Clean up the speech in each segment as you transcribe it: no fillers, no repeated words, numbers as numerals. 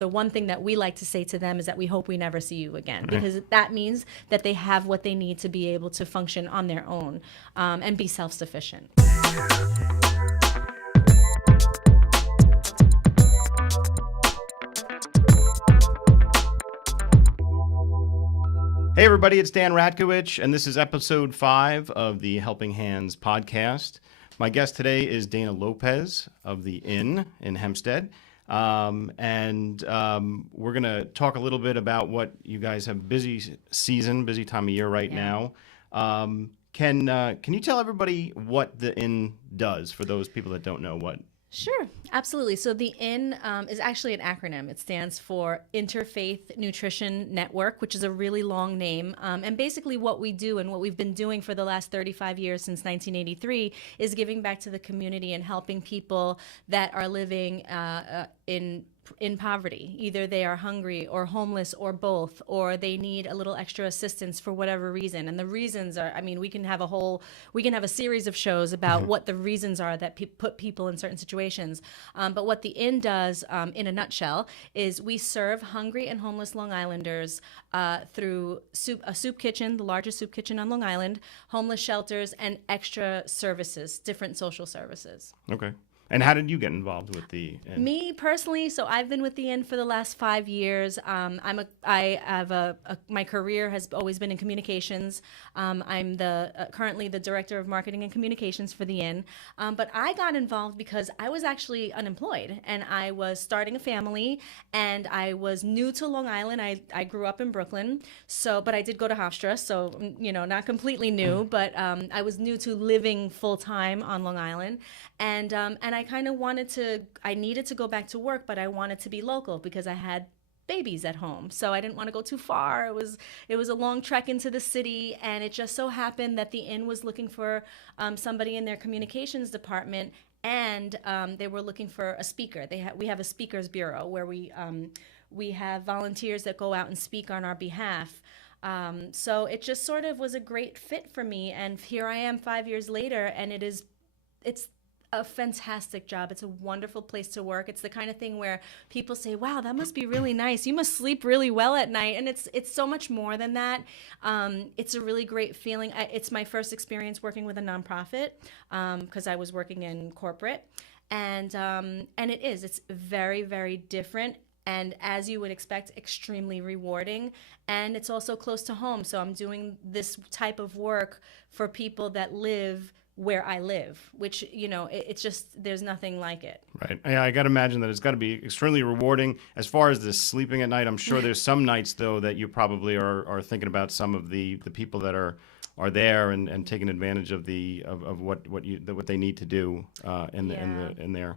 The one thing that we like to say to them is that we hope we never see you again, because that means that they have what they need to be able to function on their own and be self-sufficient. Hey everybody, it's Dan Ratkowicz, and this is episode 5 of the Helping Hands podcast. My guest today is Dana Lopez of the Inn in Hempstead. We're going to talk a little bit about what you guys have busy time of year right now. Can you tell everybody what the Inn does for those people that don't know what? Sure, absolutely. So the Inn is actually an acronym. It stands for Interfaith Nutrition Network, which is a really long name. And basically what we do and what we've been doing for the last 35 years since 1983 is giving back to the community and helping people that are living in poverty. Either they are hungry or homeless or both, or they need a little extra assistance for whatever reason. And the reasons are, we can have a series of shows about what the reasons are that put people in certain situations. But what the Inn does, in a nutshell, is we serve hungry and homeless Long Islanders through a soup kitchen, the largest soup kitchen on Long Island, homeless shelters, and extra services, different social services. Okay. And how did you get involved with the Inn? Me personally, so I've been with the Inn for the last 5 years. My career has always been in communications. I'm currently the director of marketing and communications for the Inn. But I got involved because I was actually unemployed and I was starting a family and I was new to Long Island. I grew up in Brooklyn, but I did go to Hofstra, so not completely new, but I was new to living full time on Long Island, and I kind of I needed to go back to work, but I wanted to be local because I had babies at home. So I didn't want to go too far. It was a long trek into the city, and it just so happened that the Inn was looking for somebody in their communications department, and they were looking for a speaker. We have a speakers bureau where we have volunteers that go out and speak on our behalf. So it just sort of was a great fit for me, and here I am 5 years later, and it's a fantastic job. It's a wonderful place to work. It's the kind of thing where people say, wow, that must be really nice. You must sleep really well at night. And it's so much more than that. It's a really great feeling. It's my first experience working with a nonprofit because I was working in corporate. And it's very, very different. And as you would expect, extremely rewarding. And it's also close to home. So I'm doing this type of work for people that live where I live, which, it's just, there's nothing like it. Right. Yeah, I got to imagine that it's got to be extremely rewarding. As far as the sleeping at night, I'm sure there's some nights, though, that you probably are thinking about some of the people that are there and taking advantage of what they need to do in there.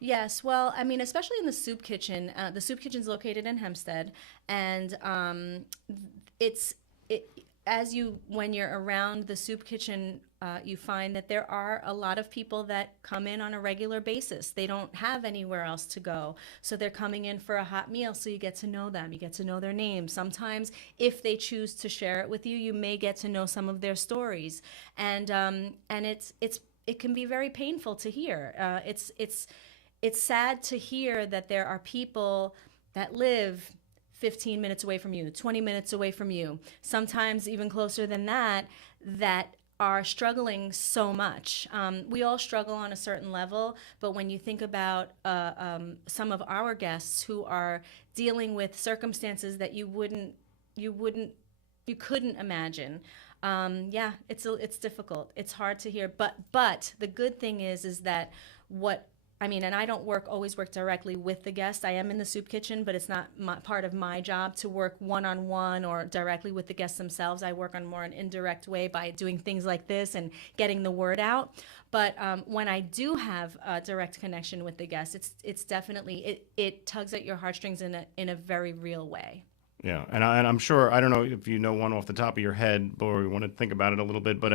Yes, well, especially in the soup kitchen. The soup kitchen's located in Hempstead, and when you're around the soup kitchen, you find that there are a lot of people that come in on a regular basis. They don't have anywhere else to go, so they're coming in for a hot meal. So you get to know them, you get to know their names. Sometimes, if they choose to share it with you, you may get to know some of their stories, and it can be very painful to hear. It's sad to hear that there are people that live 15 minutes away from you, 20 minutes away from you, sometimes even closer than that are struggling so much. We all struggle on a certain level, but when you think about some of our guests who are dealing with circumstances that you couldn't imagine, it's difficult. It's hard to hear, but the good thing is that and I don't always work directly with the guest. I am in the soup kitchen, but it's not part of my job to work one-on-one or directly with the guests themselves. I work on more an indirect way by doing things like this and getting the word out. But when I do have a direct connection with the guests, it's definitely, it tugs at your heartstrings in a very real way. Yeah, and I'm sure, I don't know if you know one off the top of your head, or you want to think about it a little bit, but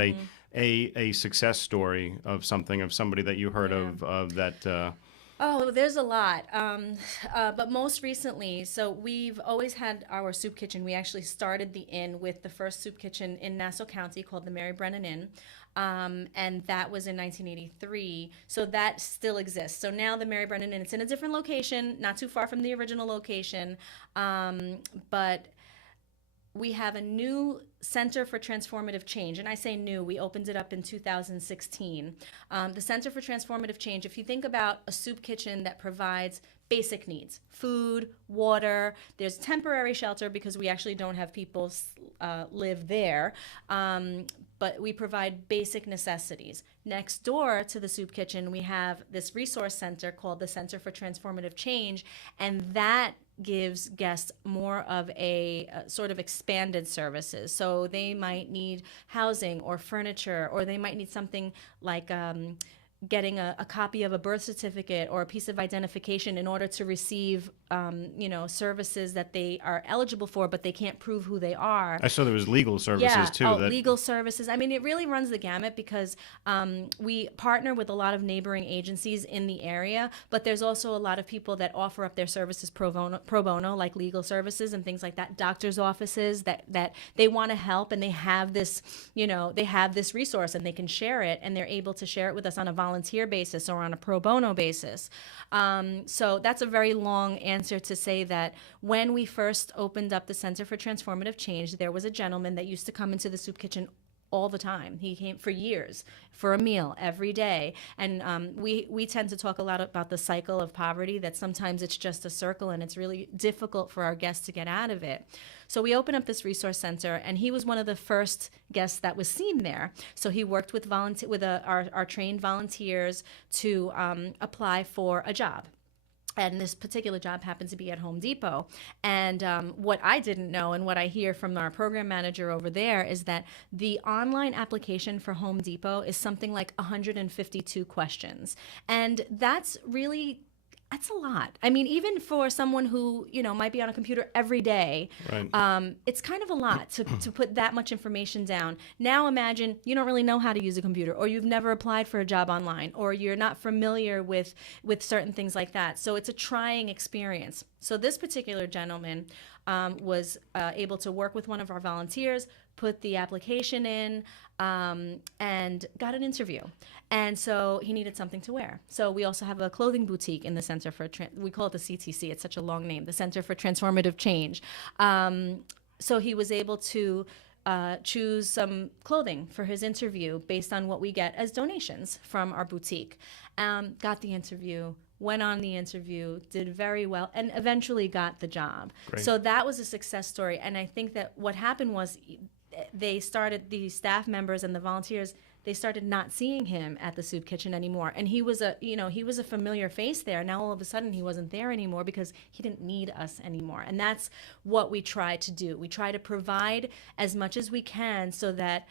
a success story of somebody that you heard of that Oh, there's a lot. But most recently, so we've always had our soup kitchen. We actually started the inn with the first soup kitchen in Nassau County called the Mary Brennan Inn. And that was in 1983. So that still exists. So now the Mary Brennan Inn, it's in a different location, not too far from the original location. But we have a new Center for Transformative Change. And I say new, we opened it up in 2016. The Center for Transformative Change, if you think about a soup kitchen that provides basic needs, food, water, there's temporary shelter because we actually don't have people live there, but we provide basic necessities. Next door to the soup kitchen, we have this resource center called the Center for Transformative Change, and that gives guests more of a sort of expanded services. So they might need housing or furniture, or they might need something like getting a copy of a birth certificate or a piece of identification in order to receive, services that they are eligible for, but they can't prove who they are. I saw there was legal services too. Legal services. I mean, it really runs the gamut because we partner with a lot of neighboring agencies in the area, but there's also a lot of people that offer up their services pro bono, like legal services and things like that. Doctors' offices that they want to help, and they have this, they have this resource and they can share it, and they're able to share it with us on a volunteer basis or on a pro bono basis. So that's a very long answer to say that when we first opened up the Center for Transformative Change, there was a gentleman that used to come into the soup kitchen all the time. He came for years for a meal every day. And we tend to talk a lot about the cycle of poverty, that sometimes it's just a circle and it's really difficult for our guests to get out of it. So we opened up this resource center, and he was one of the first guests that was seen there. So he worked with our trained volunteers to apply for a job. And this particular job happened to be at Home Depot. And what I didn't know, and what I hear from our program manager over there, is that the online application for Home Depot is something like 152 questions. And that's a lot. I mean, even for someone who, might be on a computer every day, right. It's kind of a lot to put that much information down. Now imagine you don't really know how to use a computer, or you've never applied for a job online, or you're not familiar with certain things like that. So it's a trying experience. So this particular gentleman was able to work with one of our volunteers, put the application in, and got an interview. And so he needed something to wear. So we also have a clothing boutique in the Center for, we call it the CTC, it's such a long name, the Center for Transformative Change. So he was able to choose some clothing for his interview based on what we get as donations from our boutique. Got the interview, went on the interview, did very well, and eventually got the job. Great. So that was a success story. And I think that what happened was the staff members and the volunteers, they started not seeing him at the soup kitchen anymore. And he was a familiar face there. Now all of a sudden he wasn't there anymore because he didn't need us anymore. And that's what we try to do. We try to provide as much as we can so that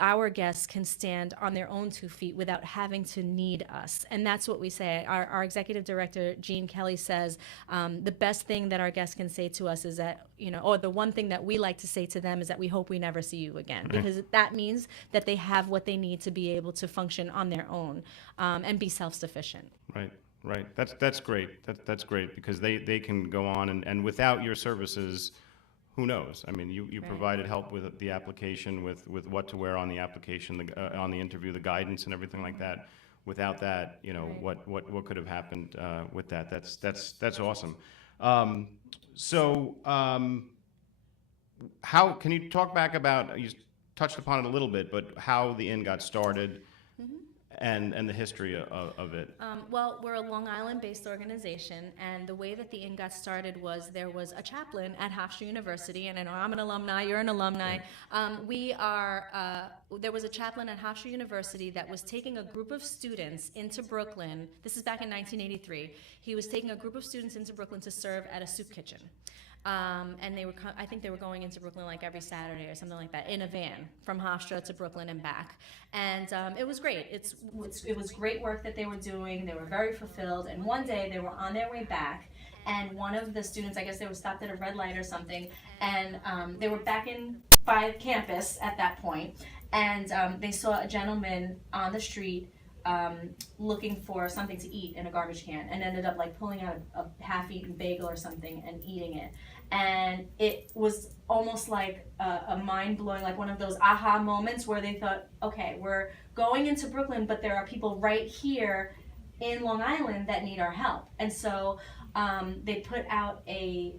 our guests can stand on their own 2 feet without having to need us. And that's what we say. Our executive director, Jean Kelly, says the best thing that our guests can say to us is that, or the one thing that we like to say to them is that we hope we never see you again. Right. Because that means that they have what they need to be able to function on their own and be self-sufficient. Right. That's great. That's great because they can go on and without your services, who knows? I mean, you right. provided help with the application, with what to wear on the application, on the interview, the guidance and everything like that. Without that, right. what could have happened with that? That's awesome. How can you talk back about? You touched upon it a little bit, but how the inn got started. Mm-hmm. And the history of it. Well, we're a Long Island-based organization, and the way that the inn got started was there was a chaplain at Hofstra University, and I know I'm an alumni, you're an alumni. There was a chaplain at Hofstra University that was taking a group of students into Brooklyn. This is back in 1983. He was taking a group of students into Brooklyn to serve at a soup kitchen. And I think they were going into Brooklyn like every Saturday or something like that in a van from Hofstra to Brooklyn and back. And it was great. It was great work that they were doing. They were very fulfilled. And one day they were on their way back, and one of the students, I guess they were stopped at a red light or something, and they were back by campus at that point, and they saw a gentleman on the street looking for something to eat in a garbage can and ended up like pulling out a half-eaten bagel or something and eating it. And it was almost like a mind-blowing, like one of those aha moments where they thought, okay, we're going into Brooklyn, but there are people right here in Long Island that need our help. And so they put out a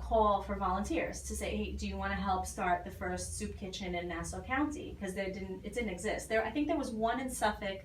call for volunteers to say, hey, do you want to help start the first soup kitchen in Nassau County? Because it didn't exist. I think there was one in Suffolk,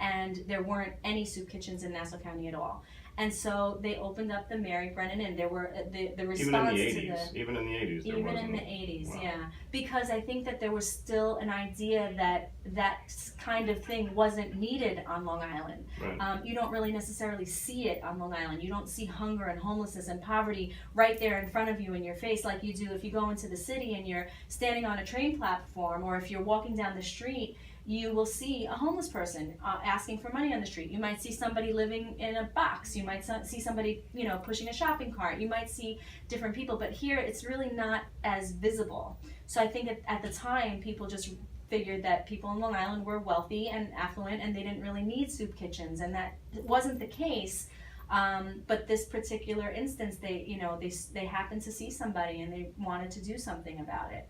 and there weren't any soup kitchens in Nassau County at all. And so they opened up the Mary Brennan Inn. There were the response even in the 80s, even in the 80s, wow. yeah, because I think that there was still an idea that that kind of thing wasn't needed on Long Island. Right. You don't really necessarily see it on Long Island. You don't see hunger and homelessness and poverty right there in front of you in your face like you do if you go into the city and you're standing on a train platform, or if you're walking down the street. You will see a homeless person asking for money on the street. You might see somebody living in a box. You might see somebody, pushing a shopping cart. You might see different people, but here it's really not as visible. So I think at the time, people just figured that people in Long Island were wealthy and affluent, and they didn't really need soup kitchens, and that wasn't the case. But this particular instance, they happened to see somebody and they wanted to do something about it.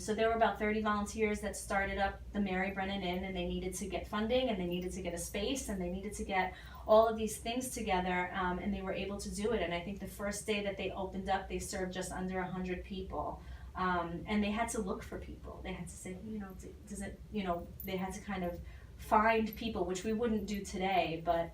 So there were about 30 volunteers that started up the Mary Brennan Inn, and they needed to get funding, and they needed to get a space, and they needed to get all of these things together, and they were able to do it. And I think the first day that they opened up, they served just under 100 people. And they had to look for people. They had to say, does it, they had to kind of find people, which we wouldn't do today, but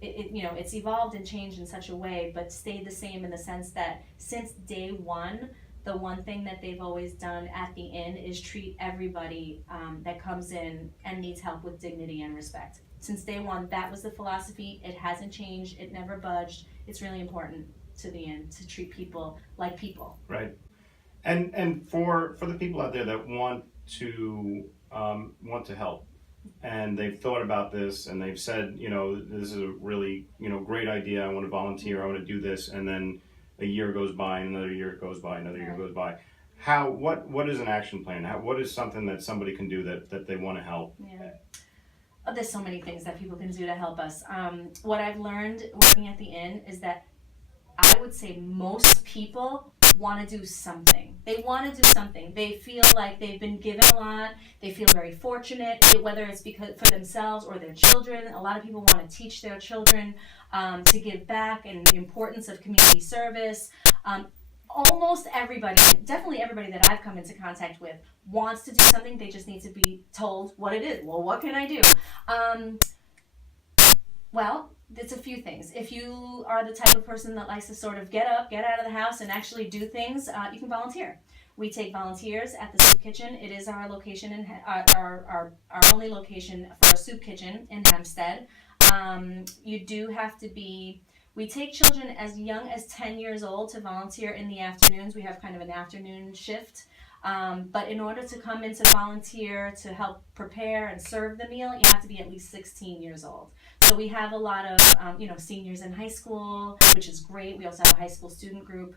it's evolved and changed in such a way, but stayed the same in the sense that since day one, the one thing that they've always done at the inn is treat everybody that comes in and needs help with dignity and respect. Since day one, that was the philosophy. It hasn't changed. It never budged. It's really important to the inn to treat people like people. Right. And for the people out there that want to help, and they've thought about this and they've said, this is a really, great idea. I want to volunteer. I want to do this. And then a year goes by, another year goes by, another year goes by. What is an action plan? What is something that somebody can do that they want to help? Yeah. Oh, there's so many things that people can do to help us. What I've learned working at the inn is that I would say most people want to do something. They want to do something. They feel like they've been given a lot. They feel very fortunate, whether it's because for themselves or their children. A lot of people want to teach their children to give back and the importance of community service. Almost everybody, definitely everybody that I've come into contact with wants to do something. They just need to be told what it is. Well, what can I do? Well, it's a few things. If you are the type of person that likes to sort of get up, get out of the house, and actually do things, you can volunteer. We take volunteers at the soup kitchen. It is our location in our only location for a soup kitchen in Hempstead. You do have to be. We take children as young as 10 years old to volunteer in the afternoons. We have kind of an afternoon shift. But in order to come in to volunteer to help prepare and serve the meal, you have to be at least 16 years old. So we have a lot of, seniors in high school, which is great. We also have a high school student group.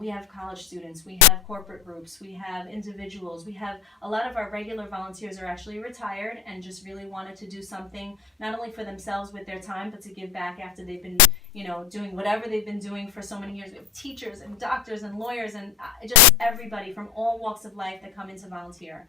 We have college students. We have corporate groups. We have individuals. We have a lot of our regular volunteers are actually retired and just really wanted to do something, not only for themselves with their time, but to give back after they've been, doing whatever they've been doing for so many years. We have teachers and doctors and lawyers and just everybody from all walks of life that come in to volunteer.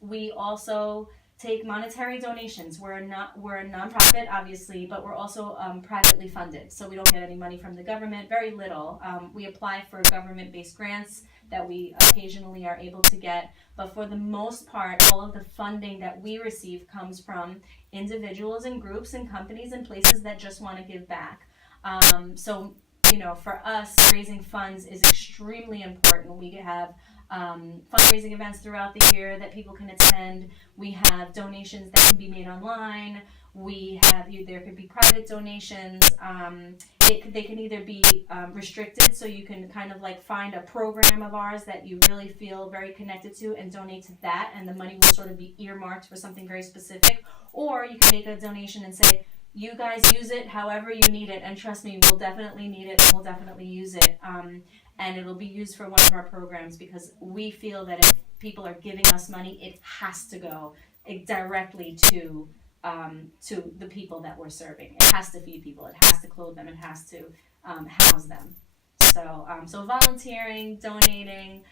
We also take monetary donations. We're a nonprofit, obviously, but we're also privately funded, so we don't get any money from the government, very little. We apply for government-based grants that we occasionally are able to get, but for the most part, all of the funding that we receive comes from individuals and groups and companies and places that just want to give back. So, for us, raising funds is extremely important. We have fundraising events throughout the year that people can attend. We have donations that can be made online. There could be private donations. They can either be restricted, so you can kind of like find a program of ours that you really feel very connected to and donate to that, and the money will sort of be earmarked for something very specific. Or you can make a donation and say, you guys use it however you need it, and trust me, we'll definitely need it and we'll definitely use it. And it'll be used for one of our programs, because we feel that if people are giving us money, it has to go directly to the people that we're serving. It has to feed people. It has to clothe them. It has to house them. So volunteering, donating,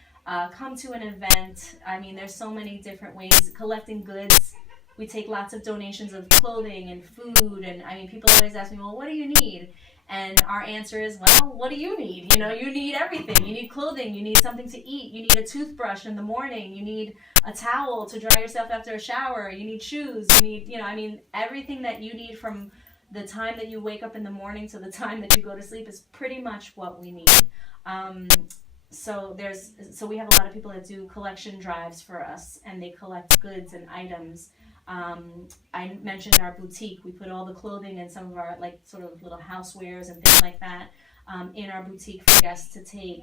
come to an event. I mean, there's so many different ways. Collecting goods. We take lots of donations of clothing and food. And I mean, people always ask me, well, what do you need? And our answer is, well, what do you need? You know, you need everything. You need clothing. You need something to eat. You need a toothbrush in the morning. You need a towel to dry yourself after a shower. You need shoes. You need, you know, I mean, everything that you need from the time that you wake up in the morning to the time that you go to sleep is pretty much what we need. So we have a lot of people that do collection drives for us, and they collect goods and items. I mentioned our boutique. We put all the clothing and some of our like sort of little housewares and things like that in our boutique for guests to take.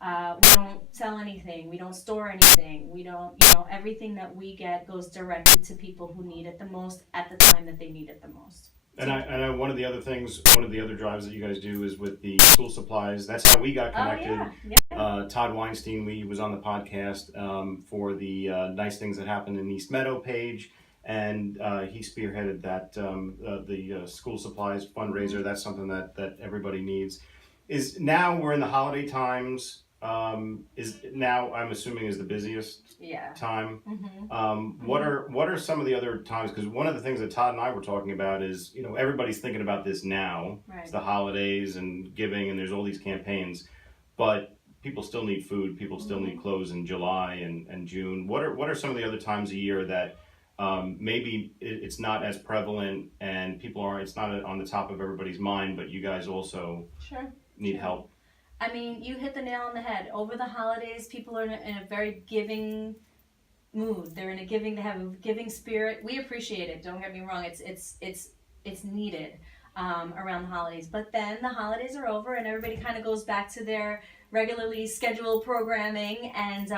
We don't sell anything. We don't store anything. We don't, you know, everything that we get goes directly to people who need it the most at the time that they need it the most. And I one of the other drives that you guys do is with the school supplies. That's how we got connected. Oh, yeah. Todd Weinstein, we was on the podcast for the Nice Things That Happened in East Meadow page, and he spearheaded that the school supplies fundraiser. That's something that everybody needs. Is now we're in the holiday times. Is now I'm assuming is the busiest time. Mm-hmm. What are some of the other times? Because one of the things that Todd and I were talking about is, you know, everybody's thinking about this now. Right. It's the holidays and giving, and there's all these campaigns, but people still need food. People still need clothes in July and June. What are some of the other times a year that maybe it's not as prevalent and it's not on the top of everybody's mind, but you guys also need help? I mean, you hit the nail on the head. Over the holidays, people are in a very giving mood. They're in a giving. They have a giving spirit. We appreciate it. Don't get me wrong. It's needed around the holidays. But then the holidays are over, and everybody kind of goes back to their regularly scheduled programming. And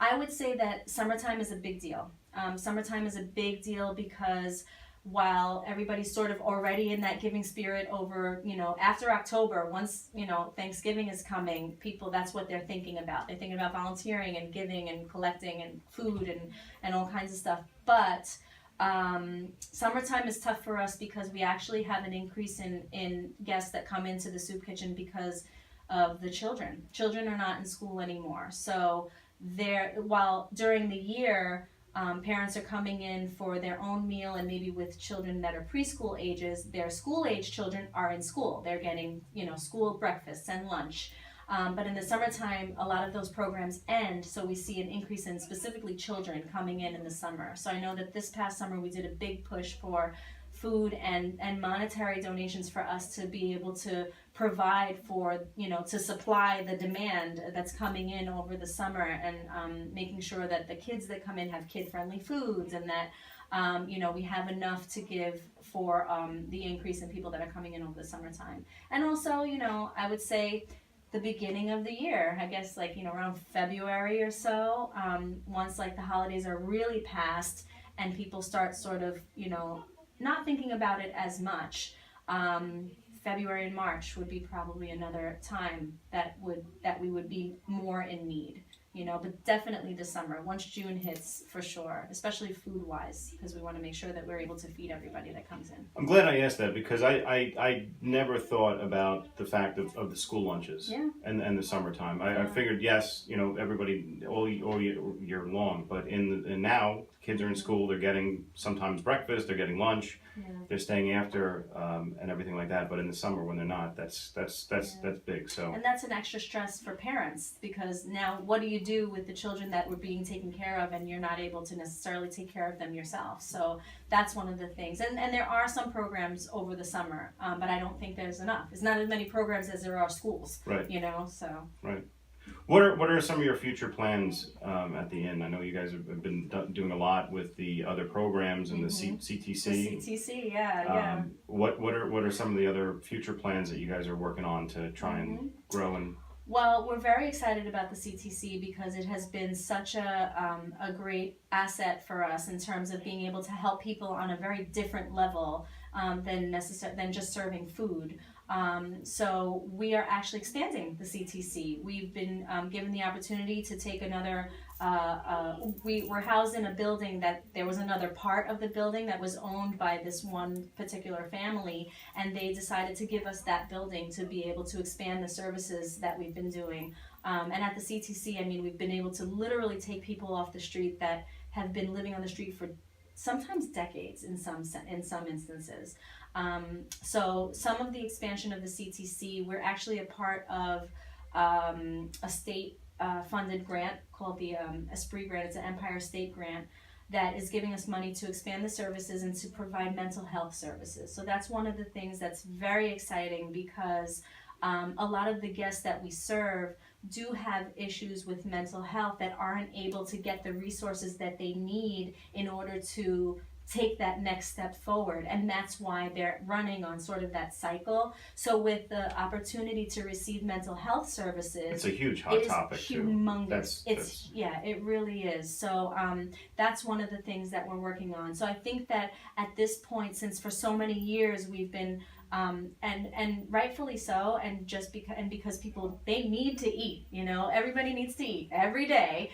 I would say that summertime is a big deal. Summertime is a big deal because while everybody's sort of already in that giving spirit over, you know, after October, once, you know, Thanksgiving is coming, people, that's what they're thinking about. They're thinking about volunteering and giving and collecting and food and all kinds of stuff. But summertime is tough for us because we actually have an increase in guests that come into the soup kitchen because of the children. Children are not in school anymore. So while during the year, parents are coming in for their own meal, and maybe with children that are preschool ages, their school age children are in school. They're getting, you know, school breakfasts and lunch. But in the summertime, a lot of those programs end, so we see an increase in specifically children coming in the summer. So I know that this past summer we did a big push for food and monetary donations for us to be able to provide for, you know, to supply the demand that's coming in over the summer, and making sure that the kids that come in have kid-friendly foods, and that you know, we have enough to give for the increase in people that are coming in over the summertime. And also, you know, I would say the beginning of the year, I guess, like, you know, around February or so, once like the holidays are really past and people start sort of, you know, not thinking about it as much. February and March would be probably another time that we would be more in need, you know, but definitely the summer, once June hits, for sure, especially food-wise, because we want to make sure that we're able to feed everybody that comes in. I'm glad I asked that, because I never thought about the fact of the school lunches and the summertime. I figured, yes, you know, everybody all year long, but and now kids are in school, they're getting sometimes breakfast, they're getting lunch, they're staying after, and everything like that. But in the summer when they're not, that's big. So, and that's an extra stress for parents, because now what do you do with the children that were being taken care of and you're not able to necessarily take care of them yourself? So that's one of the things. And there are some programs over the summer, but I don't think there's enough. It's not as many programs as there are schools. Right. You know, so. Right. What are some of your future plans at the inn? I know you guys have been doing a lot with the other programs and the CTC. The CTC, yeah. What are some of the other future plans that you guys are working on to try and grow and? Well, we're very excited about the CTC because it has been such a great asset for us in terms of being able to help people on a very different level than just serving food. So we are actually expanding the CTC. We've been given the opportunity to take another we were housed in a building that there was another part of the building that was owned by this one particular family, and they decided to give us that building to be able to expand the services that we've been doing. And at the CTC, I mean, we've been able to literally take people off the street that have been living on the street for sometimes decades in some instances. So some of the expansion of the CTC, we're actually a part of a state funded grant called the Esprit grant. It's an Empire State grant that is giving us money to expand the services and to provide mental health services. So that's one of the things that's very exciting, because a lot of the guests that we serve do have issues with mental health that aren't able to get the resources that they need in order to take that next step forward, and that's why they're running on sort of that cycle. So with the opportunity to receive mental health services, it's a huge hot topic too. Humongous. Yeah, it really is. So that's one of the things that we're working on. So I think that at this point, since for so many years we've been and rightfully so, and just because people, they need to eat, everybody needs to eat every day.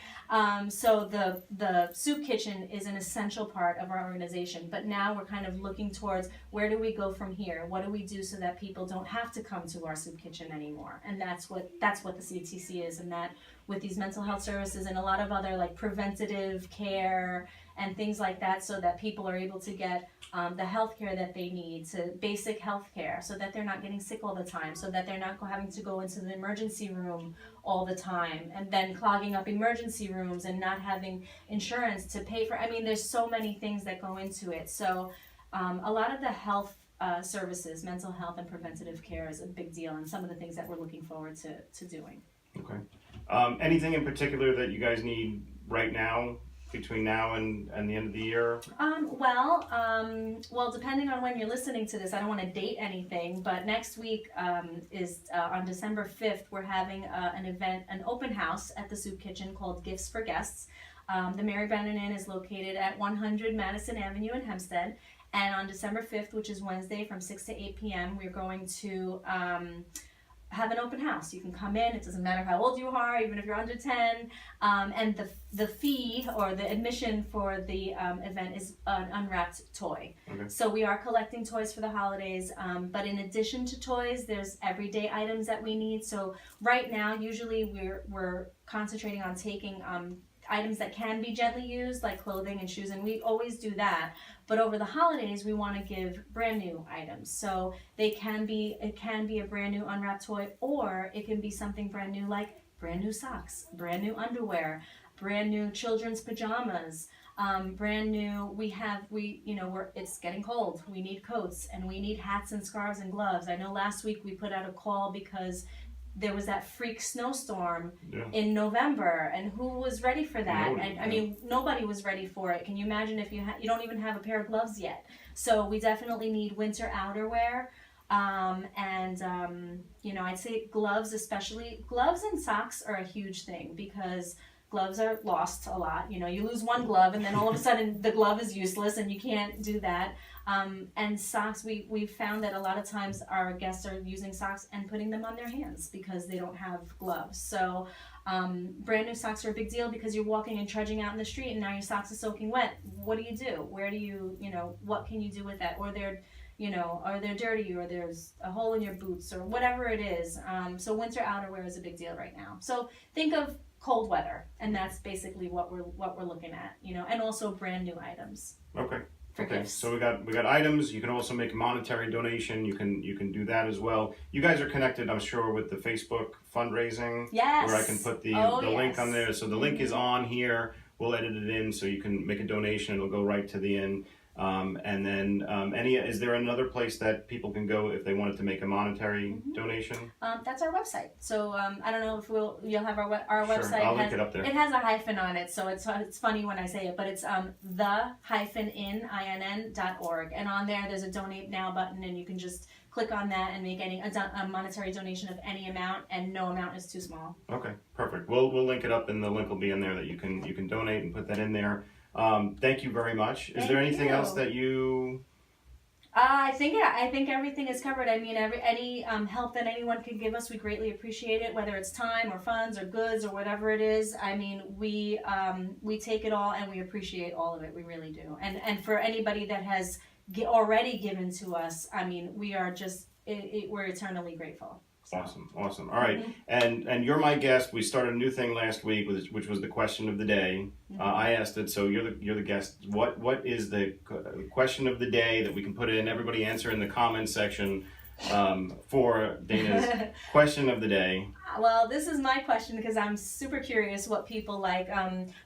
So the soup kitchen is an essential part of our organization, but now we're kind of looking towards, where do we go from here? What do we do so that people don't have to come to our soup kitchen anymore? And that's what the CTC is, and that with these mental health services and a lot of other like preventative care and things like that, so that people are able to get the health care that they need, to basic health care, so that they're not getting sick all the time, so that they're not having to go into the emergency room all the time, and then clogging up emergency rooms and not having insurance to pay for. I mean, there's so many things that go into it. So a lot of the health services, mental health and preventative care is a big deal, and some of the things that we're looking forward to doing. Okay. Anything in particular that you guys need right now, between now and the end of the year? Well, depending on when you're listening to this, I don't want to date anything, but next week is on December 5th, we're having an event, an open house at the Soup Kitchen called Gifts for Guests. The Mary Brennan Inn is located at 100 Madison Avenue in Hempstead, and on December 5th, which is Wednesday from 6 to 8 p.m., we're going to have an open house. You can come in, it doesn't matter how old you are, even if you're under 10, and the fee or the admission for the event is an unwrapped toy. Okay. So we are collecting toys for the holidays, but in addition to toys, there's everyday items that we need. So right now, usually we're concentrating on taking items that can be gently used, like clothing and shoes, and we always do that. But over the holidays, we want to give brand new items. So it can be a brand new unwrapped toy, or it can be something brand new, like brand new socks, brand new underwear, brand new children's pajamas, brand new. It's getting cold. We need coats, and we need hats and scarves and gloves. I know last week we put out a call because there was that freak snowstorm in November, and who was ready for that? I mean, nobody was ready for it. Can you imagine if you don't even have a pair of gloves yet? So we definitely need winter outerwear, I'd say gloves, especially gloves and socks, are a huge thing, because gloves are lost a lot. You lose one glove, and then all of a sudden the glove is useless, and you can't do that. And socks, we've found that a lot of times our guests are using socks and putting them on their hands because they don't have gloves. So brand new socks are a big deal, because you're walking and trudging out in the street, and now your socks are soaking wet. What do you do? Where do you, what can you do with that? Or they're dirty, or there's a hole in your boots, or whatever it is. So winter outerwear is a big deal right now. So think of cold weather, and that's basically what we're looking at, and also brand new items. Okay. Gifts. So we got items. You can also make a monetary donation. You can do that as well. You guys are connected, I'm sure, with the Facebook fundraising. Yes. Where I can put the link on there. So the link is on here. We'll edit it in so you can make a donation. It'll go right to the inn. And then is there another place that people can go if they wanted to make a monetary donation? That's our website. So I don't know if you'll have our website. I'll link it up there. It has a hyphen on it, so it's funny when I say it, but it's the-inn.org, and on there's a donate now button, and you can just click on that and make a monetary donation of any amount, and no amount is too small. Okay, perfect. We'll link it up, and the link will be in there that you can donate and put that in there. Thank you very much. Is there anything else that you I think everything is covered. I mean, any help that anyone can give us, we greatly appreciate it. Whether it's time or funds or goods or whatever it is. I mean, we take it all and we appreciate all of it. We really do. And for anybody that has already given to us, I mean, we are just we're eternally grateful. Awesome. All right, and you're my guest. We started a new thing last week, which was the question of the day. I asked it, so you're the guest. What is the question of the day that we can put in? Everybody answer in the comments section for Dana's question of the day. Well, this is my question because I'm super curious what people like.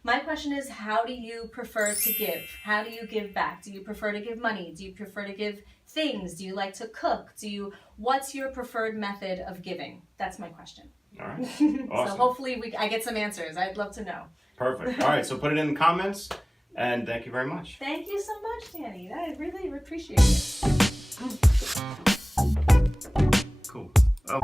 My question is, how do you prefer to give? How do you give back? Do you prefer to give money? Do you prefer to give things? Do you like to cook? What's your preferred method of giving? That's my question. All right. Awesome. So hopefully I get some answers. I'd love to know. Perfect. All right, so put it in the comments, and thank you very much. Thank you so much, Danny. I really appreciate it. Cool. Oh.